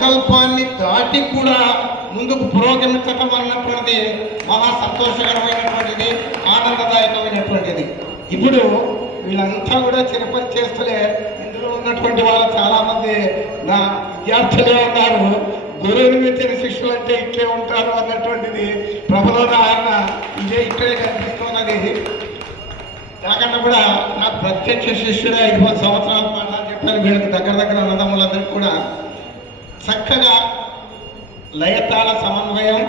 సంకల్పాన్ని దాటి కూడా ముందుకు పురోగమించటం అన్నటువంటిది మహా సంతోషకరమైనటువంటిది ఆనందదాయకమైనటువంటిది. ఇప్పుడు వీళ్ళంతా కూడా చిరపరి చేస్తలే. ఇందులో ఉన్నటువంటి వాళ్ళు చాలామంది నా విద్యార్థులే ఉన్నారు. గురువుని మెచ్చిన శిష్యులు అంటే ఇట్లే ఉంటారు అన్నటువంటిది ప్రబలోదాహరణ ఇదే ఇక్కడే కనిపిస్తున్నది. నాకన్నా కూడా నాకు ప్రత్యక్ష శిష్యుడే ఐదు సంవత్సరాల పాటు చెప్పాను వీళ్ళకి దగ్గర దగ్గర అన్నదమ్ములందరికీ కూడా చక్కగా లయతాల సమన్వయం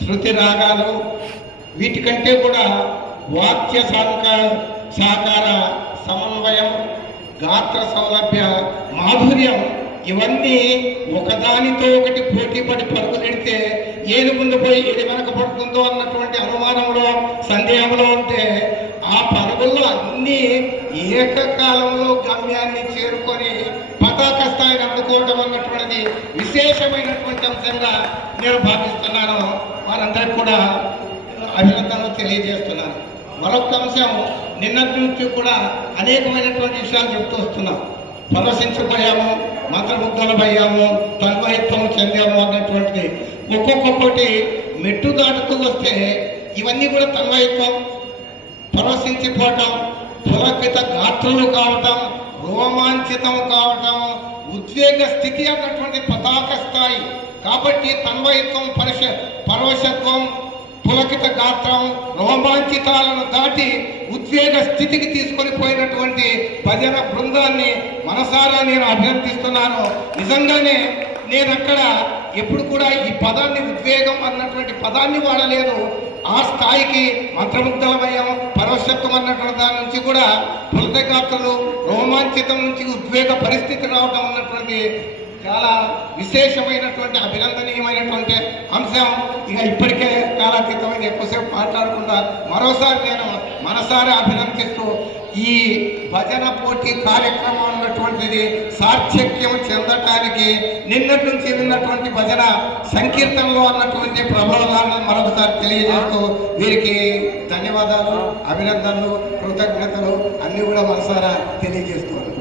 శృతి రాగాలు వీటికంటే కూడా వాక్య సహకార సహకార సమన్వయం గాత్ర సౌలభ్య మాధుర్యం ఇవన్నీ ఒకదానితో ఒకటి పోటీ పడి పరుగులెడితే ఏది ముందు పోయి ఏది వెనక పడుతుందో అన్నటువంటి అనుమానంలో సందేహంలో ఉంటే ఆ పరుగుల్లో అన్నీ ఏకకాలంలో గమ్యాన్ని చేరుకొని స్థాయిని అందుకోవడం అన్నటువంటిది విశేషమైనటువంటి అంశంగా నేను భావిస్తున్నాను. వారందరికీ కూడా అభినందనలు తెలియజేస్తున్నాను. మరొక అంశం నిన్నటి నుంచి కూడా అనేకమైనటువంటి విషయాలు చెప్తూ వస్తున్నాం. పరవశించిపోయాము మంత్రముగ్ధులమయ్యాము తన్మయత్వం చెందాము అన్నటువంటిది. ఒక్కొక్కటి మెట్టు దాటుతూ వస్తే ఇవన్నీ కూడా తన్మయత్వం పరవశించిపోవటం పులకిత గాత్రులు కావటం రోమాంచితం కావటం ఉద్వేగ స్థితి అన్నటువంటి పతాక స్థాయి. కాబట్టి తన్వయత్వం పరుష పరవశత్వం పులకిత గాత్రం రోమాంచితాలను దాటి ఉద్వేగ స్థితికి తీసుకొని పోయినటువంటి భజన బృందాన్ని మనసారా నేను అభ్యర్థిస్తున్నాను నిజంగానే నేను అక్కడ ఎప్పుడు కూడా ఈ పదాన్ని ఉద్వేగం అన్నటువంటి పదాన్ని వాడలేదు ఆ స్థాయికి మంత్రముగ్ధలమయం పరవశత్వం అన్నటువంటి దాని నుంచి కూడా పులతగాత్రలు రోమాంచితం నుంచి ఉద్వేగ పరిస్థితి రావడం అన్నటువంటి చాలా విశేషమైనటువంటి అభినందనీయమైనటువంటి అంశం. ఇక ఇప్పటికే కాలాతీతమైన ఎక్కువసేపు మాట్లాడకుండా మరోసారి నేను మనసారి అభినందిస్తూ ఈ భజన పోటీ కార్యక్రమం అన్నటువంటిది సార్థక్యం చెందటానికి నిన్నటి నుంచి నిన్నటువంటి భజన సంకీర్తనలో అన్నటువంటి మరొకసారి తెలియజేస్తూ వీరికి ధన్యవాదాలు అభినందనలు కృతజ్ఞతలు అన్నీ కూడా మనసారా తెలియజేస్తున్నాను